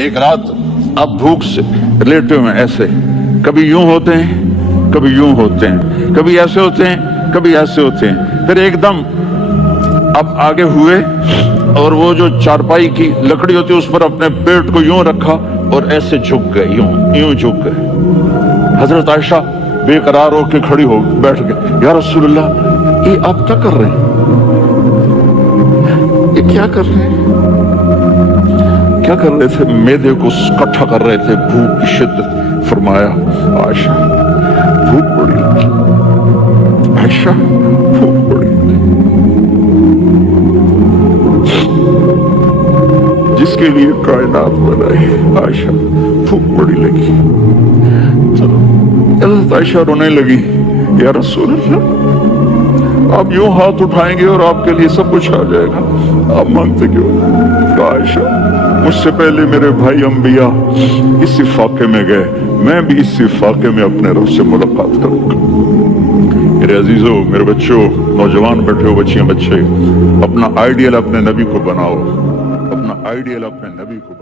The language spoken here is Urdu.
ایک رات اب بھوک سے لیٹے ہوئے ایسے، کبھی یوں ہوتے ہیں کبھی یوں ہوتے ہیں، کبھی ایسے ہوتے ہیں کبھی ایسے ہوتے ہیں، پھر ایک دم اب آگے ہوئے اور وہ جو چارپائی کی لکڑی ہوتی ہے اس پر اپنے پیٹ کو یوں رکھا اور ایسے جھک گئے، یوں جھک گئے۔ حضرت عائشہ بے قرار ہو کے کھڑی ہو بیٹھ گئے، یا رسول اللہ یہ آپ کیا کر رہے ہیں، یہ کیا کر رہے ہیں؟ کیا کر رہے تھے؟ معدے کو کٹھا کر رہے تھے، بھوک کی شدت۔ فرمایا عائشہ بھوک بڑی لگی، عائشہ بھوک بڑی لگی، جس کے لیے کائنات بنائی، عائشہ بھوک بڑی لگی۔ حضرت عائشہ رونے لگی، یا رسول اللہ آپ یوں ہاتھ اٹھائیں گے اور آپ کے لیے سب کچھ آ جائے گا، آپ مانگتے کیوں؟ عائشہ مجھ سے پہلے میرے بھائی انبیاء اسی فاقے میں گئے، میں بھی اسی فاقے میں اپنے رب سے ملاقات کروں گا۔ میرے عزیزوں، میرے بچوں، نوجوان بیٹھے ہو، بچیاں بچے، اپنا آئیڈیل اپنے نبی کو بناؤ، اپنا آئیڈیل اپنے نبی کو